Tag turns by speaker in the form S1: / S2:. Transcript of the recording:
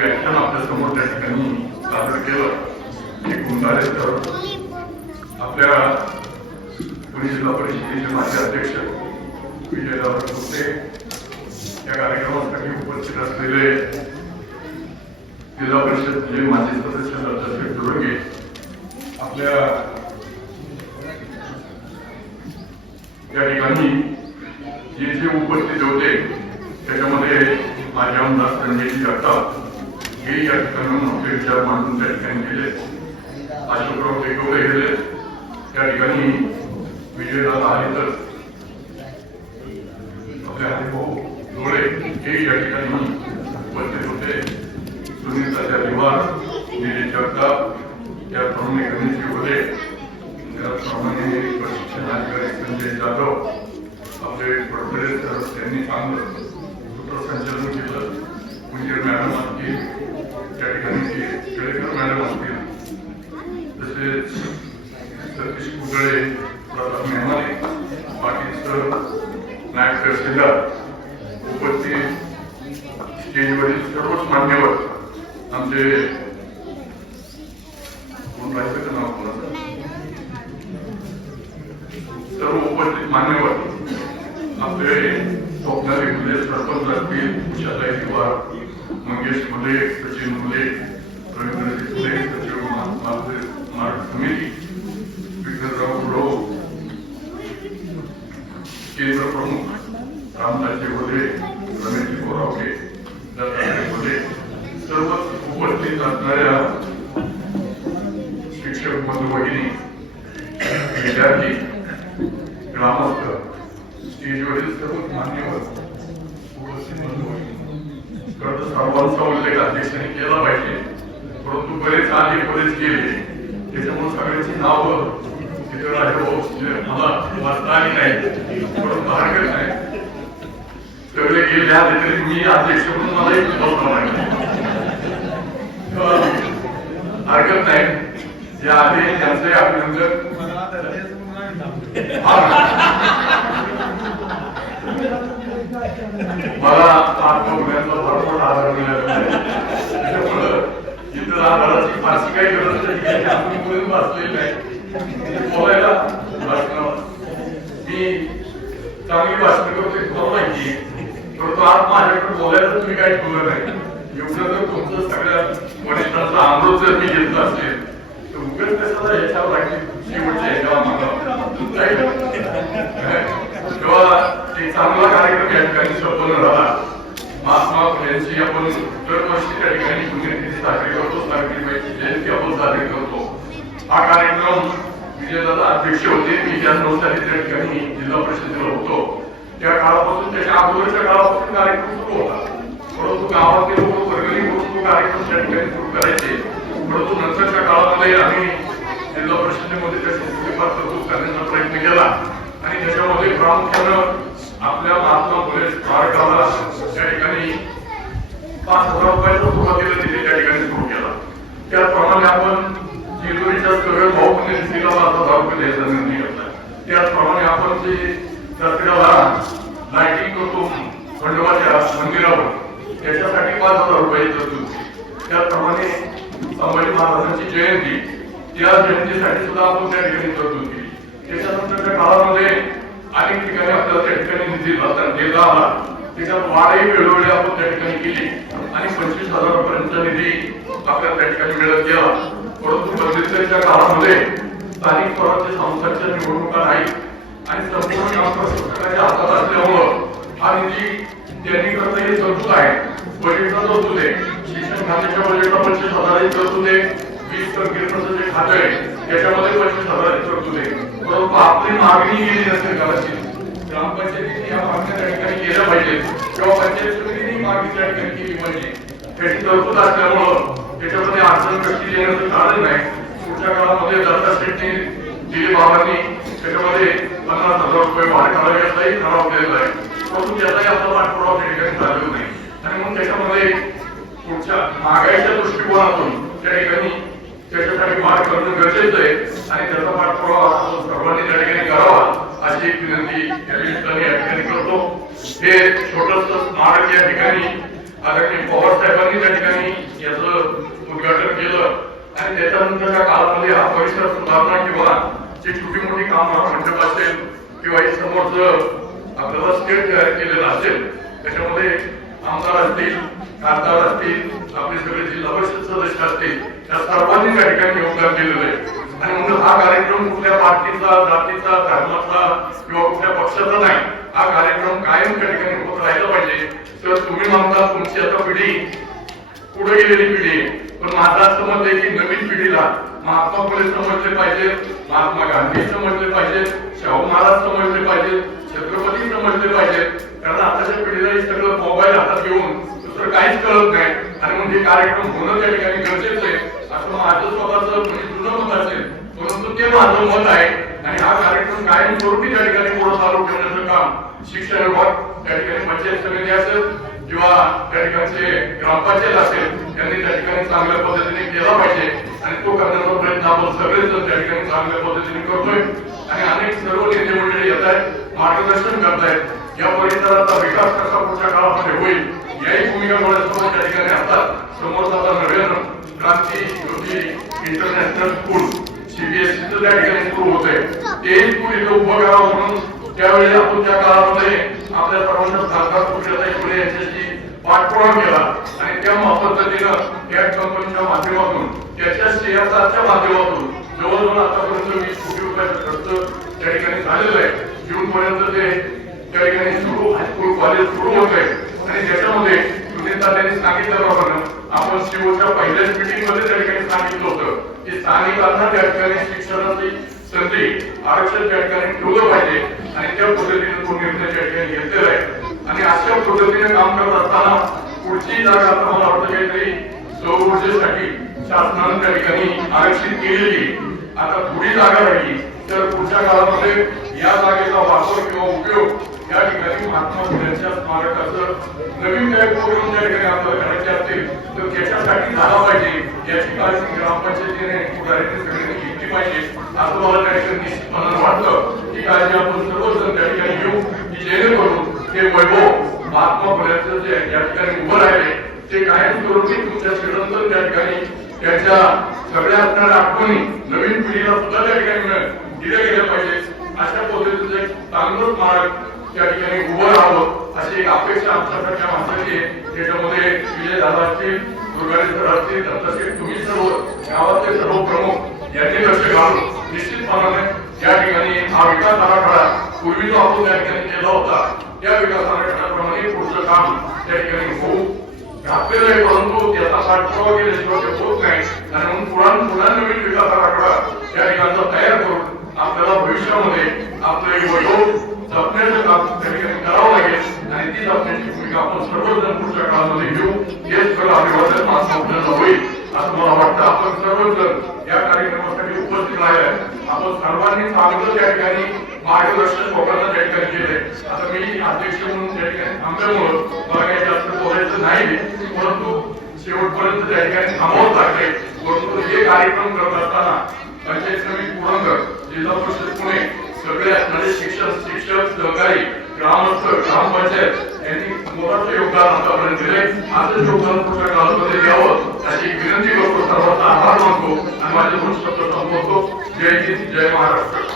S1: आपल्यासमोर त्या ठिकाणी सादर केलं एक गुंडाळे तर आपल्या पुणे जिल्हा परिषदेचे माजी अध्यक्ष विजयदादा गुप्ते या कार्यक्रमासाठी उपस्थित असलेले जिल्हा परिषदचे माजी सदस्य दुर्गे आपल्या या ठिकाणी जे जे उपस्थित होते त्याच्यामध्ये माझे आमदार संजयजी जगताप हे या ठिकाणी मोठे विचार मांडून त्या ठिकाणी गेले. अशोकराव टेकवले गेले. त्या ठिकाणी विजयदादा आले तर आपले हरिभाऊ डोळे हे या ठिकाणी उपस्थित होते. सुनीताच्या सध्या दिवार निलेश जगताप त्याप्रमाणे गणेशजी होते त्याचप्रमाणे प्रशिक्षण अधिकारी संजय जाधव आपले प्रफुल्ल सर त्यांनी चांगलं सूत्रसंचलन केलं. म्हणजे मॅडम असतील त्या ठिकाणी मॅडम असतील तसेच सतीश प्रताप मेहमाने पाटील सर नायक तहसीलदार उपस्थित स्टेजवरील सर्वच मान्यवर आमचे कोण राहायचं नाव कोणाचं सर्व उपस्थित मान्यवर आपले स्वप्नाली मुले सरपंच असतील उषाताई मंगेश मुले सचिन मुले रवींद्रजी फुले सचिव माझे मार्ग समिती विठ्ठलराव गुरव केंद्र प्रमुख रामदासजी बोले रमेशजी बोरावके दत्तात्रय बोले सर्व उपस्थित असणाऱ्या शिक्षक बंधू भगिनी विद्यार्थी ग्रामस्थ स्टेजवरील सर्व मान्यवर खरं तर सर्वांचा उल्लेख अध्यक्षांनी केला पाहिजे. परंतु बरेच आले बरेच गेले. त्याच्यामुळे सगळ्यांची नावं तिथे राहिले मला वाचता आली नाही परंतु हरकत नाही. सगळे गेले आले तरी मी अध्यक्ष म्हणून मला एक हरकत नाही. जे आले त्यांचे अभिनंदन. मला आत्मज्ञानाचा भरपूर आधार मिळाला त्याच्यामुळं इथं आधाराची फारशी काही गरज नाही. आपण कोणी वाचलेलं नाही बोलायला मी चांगली भाषण करतो खरं माहिती परंतु आज माझ्याकडे बोलायला तुम्ही काही बोलत नाही. एवढं जर तुमचं सगळ्या वडिलांचा अमृत जर मी घेतलं असेल तर उगत कशाला याच्यावर लागली? शेवटच्या याच्यावर मागा तेव्हा चांगला कार्यक्रम या ठिकाणी संपन्न झाला महात्मा यांची आपण दरवर्षी त्या ठिकाणी पुण्यतिथी साजरी करतो सावित्रीबाईची जयंती आपण साजरी करतो. हा कार्यक्रम विजयदादा अध्यक्ष होते मी ज्या संस्थाने त्या ठिकाणी जिल्हा परिषदेला होतो. त्या काळापासून त्याच्या अगोदरच्या काळापासून कार्यक्रम सुरू होता. परंतु गावातील लोक वर्गणी करून तो कार्यक्रम त्या ठिकाणी सुरू करायचे. परंतु नंतरच्या काळामध्ये आम्ही जिल्हा परिषदेमध्ये त्याची थोडीफार तरतूद करण्याचा प्रयत्न केला आणि त्याच्यामध्ये प्रामुख्यानं आपल्या महात्मा फुले स्मारकाला त्या ठिकाणी पाच हजार रुपयाचा सुरुवातीला तिथे त्या ठिकाणी सुरू केला त्याचप्रमाणे आपण जेजुरीच्या सगळ्या भाऊ तिला पाच हजार रुपये द्यायचा निर्णय घेतला त्याचप्रमाणे आपण जे करतो खंडोबाच्या मंदिरावर त्याच्यासाठी पाच हजार रुपये तरतूद त्याचप्रमाणे संभाजी महाराजांची जयंती त्या जयंतीसाठी सुद्धा आपण त्या ठिकाणी तरतूद केली त्याच्यानंतरच्या काळामध्ये अनेक ठिकाणी आपल्याला त्या ठिकाणी निधी लागला देता आला त्याच्यात वाढही वेळोवेळी आपण त्या ठिकाणी केली. आणि पंचवीस हजारापर्यंतचा निधी आपल्याला त्या ठिकाणी मिळत गेला. परंतु बंदिस्ताच्या काळामध्ये स्थानिक स्वराज्य संस्थांच्या निवडणुका नाहीत. आणि संपूर्ण काम हातात असल्यामुळं आणि निधी त्यांनी करता हे तरतूद आहे. बजेटचा तरतूद आहे. शिक्षण खात्याच्या बजेटला पंचवीस हजाराची तरतूद आहे. वीज संकीर्णचं जे खातं आहे. त्याच्यामध्ये पंचवीस हजाराची तरतूद आहे. परंतु आपली मागणी गेली नसेल कदाचित. ग्रामपंचायतीने या मागण्या त्या ठिकाणी केल्या पाहिजेत. किंवा पंचायत समितीने मागणी त्या ठिकाणी केली पाहिजे. त्याची तरतूद असल्यामुळं त्याच्यामध्ये अडचण कशी येण्याचं कारण नाही. पुढच्या काळामध्ये दत्ता शेट्टी दिलीप बाबांनी त्याच्यामध्ये पन्नास हजार रुपये वाढ करायचाही ठराव केलेला आहे. परंतु त्याचाही आपला पाठपुरावा त्या ठिकाणी झालेला नाही. आणि म्हणून त्याच्यामध्ये पुढच्या महागाईच्या दृष्टिकोनातून त्या ठिकाणी त्याच्यासाठी मार्ग करणं गरजेचं आहे. आणि त्याचा पाठपुरावा सर्वांनी त्या ठिकाणी करावा अशी एक विनंती या ठिकाणी करतो. हे छोटस स्मारक या ठिकाणी आदरणीय पवार साहेबांनी त्या ठिकाणी त्याच्यानंतरच्या काळामध्ये हा परिसर सुधारणा जी छोटी मोठी काम मंडप असेल किंवा हे समोरचं आपल्याला स्टेट तयार केलेलं असेल त्याच्यामध्ये आमदार असतील खासदार असतील आपले सगळे जिल्हा परिषद सदस्य असतील त्या सर्वांनी त्या ठिकाणी योगदान दिलेलं आहे. आणि म्हणून हा कार्यक्रम कुठल्या पार्टीचा जातीचा धर्माचा किंवा कुठल्या पक्षाचा नाही हा कार्यक्रम कायम त्या ठिकाणी होत राहिला पाहिजे. तर तुम्ही म्हणता तुमची आता पिढी पुढे गेलेली पिढी पण माझा असं आहे की नवीन महात्मा फुले समजले पाहिजे महात्मा गांधी समजले पाहिजे शाहू महाराज समजले पाहिजे छत्रपती समजले पाहिजे. कारण आताच्या पिढीला हे सगळं मोबाईल हातात घेऊन दुसरं काहीच कळत नाही. आणि म्हणजे कार्यक्रम होणं त्या ठिकाणी गरजेचं आहे. असं माझं स्वतःचं म्हणजे जुनं मत असेल परंतु ते माझं मत आहे. आणि हा कार्यक्रम कायमस्वरूपी त्या ठिकाणी पुढे चालू ठेवण्याचं काम शिक्षण विभाग त्या ठिकाणी पंचायत समिती असेल किंवा त्या ठिकाणचे ग्रामपंचायत असेल त्यांनी त्या ठिकाणी चांगल्या पद्धतीने केला पाहिजे. आणि तो करण्याचा प्रयत्न आपण सगळेच त्या ठिकाणी चांगल्या पद्धतीने करतोय. आणि अनेक सर्व नेते मंडळी येत आहेत मार्गदर्शन करतायत या परिसराचा विकास कसा पुढच्या काळामध्ये होईल याही भूमिका डोळ्यासमोर त्या ठिकाणी असतात. समोर आता नव्यानं क्रांती ज्योती इंटरनॅशनल स्कूल सीबीएसईचं त्या ठिकाणी सुरू होत आहे ते स्कूल इथं उभं करावं म्हणून त्यावेळी आपण त्या काळामध्ये आपल्या सर्वांना खासदार कुठल्याही फुले यांच्याशी पाठपुरावा केला. आणि त्या पद्धतीनं या कंपनीच्या माध्यमातून त्याच्या शेअरच्या माध्यमातून जवळजवळ आतापर्यंत वीस कोटी रुपयाचा खर्च त्या ठिकाणी झालेला आहे. जून पर्यंत ते त्या ठिकाणी सुरू हायस्कूल कॉलेज सुरू होत आहे. आणि त्याच्यामध्ये सुनीता त्यांनी सांगितल्याप्रमाणे आपण सीओच्या पहिल्याच मीटिंगमध्ये त्या ठिकाणी सांगितलं होतं की स्थानिकांना त्या ठिकाणी शिक्षणाची संधी आरक्षण त्या ठिकाणी ठेवलं पाहिजे आणि त्या पद्धतीने तो निर्णय त्या ठिकाणी घेतलेला आहे आणि अशा पद्धतीने काम करत असताना पुढची जागा आता मला वाटतं काहीतरी सौर ऊर्जेसाठी शासनानं त्या ठिकाणी आरक्षित केलेली. आता थोडी जागा राहिली तर पुढच्या काळामध्ये या जागेचा वापर किंवा उपयोग या ठिकाणी महात्मा फुल्यांच्या स्मारकाचं नवीन काही प्रोग्राम त्या ठिकाणी आपल्याला करायचे असतील तर त्याच्यासाठी झाला पाहिजे याची काळजी ग्रामपंचायतीने पुढारीने सगळ्यांनी घेतली पाहिजे. असं मला त्या ठिकाणी निश्चितपणानं वाटतं ही काळजी आपण सर्वजण त्या ठिकाणी घेऊ की जेणेकरून हे वैभव महात्मा फुल्याचं जे या ठिकाणी उभं राहिले ते कायमस्वरूपी तुमच्या चिरंतन त्या ठिकाणी त्याच्या सगळ्या असणाऱ्या आठवणी नवीन पिढीला सुद्धा त्या ठिकाणी दिल्या गेल्या पाहिजे. अशा पद्धतीचं एक चांगलं स्मारक त्या ठिकाणी उभं राहावं अशी एक अपेक्षा आमच्यासारख्या माणसाची आहे. त्याच्यामध्ये विजय दादा असतील दुर्गाडी सर असतील दत्तशेठ तुम्ही सर्व गावातले सर्व प्रमुख यांनी लक्ष घालून निश्चितपणाने या ठिकाणी हा विकास आराखडा पूर्वी जो आपण त्या ठिकाणी केला होता त्या विकास आराखड्याप्रमाणे पुढचं काम त्या ठिकाणी होऊ. घातलेलं आहे परंतु त्याचा केल्याशिवाय ते होत नाही. आणि म्हणून पुन्हा नवीन विकास आराखडा त्या ठिकाणचा तयार करून आपल्याला भविष्यामध्ये आपले एक जपण्याचं काम त्या ठिकाणी करावं लागेल. आणि ती जपण्याची भूमिका आपण सर्वजण पुढच्या काळामध्ये घेऊ. हेच अभिवादन होईल. असं मला वाटतं. आपण सर्वजण या कार्यक्रमासाठी उपस्थित राहिलाय आपण सर्वांनी चांगलं त्या ठिकाणी मार्गदर्शन लोकांना त्या ठिकाणी केलंय. आता मी अध्यक्ष म्हणून त्या ठिकाणी थांबल्यामुळं मला काही जास्त बोलायचं नाही. परंतु शेवटपर्यंत त्या ठिकाणी थांबावं लागले परंतु हे कार्यक्रम करत असताना पंचायत समिती पुरंदर जिल्हा परिषद पुणे सगळे असणारे शिक्षक शिक्षक सहकारी ग्रामस्थ ग्रामपंचायत यांनी मोलाचं योगदान आतापर्यंत दिले असंच योगदान पुढच्या काळामध्ये द्यावं त्याची विनंती करतो सर्वांचा आभार मानतो आणि माझे दोन शब्द संबोधतो जय हिंद जय महाराष्ट्र.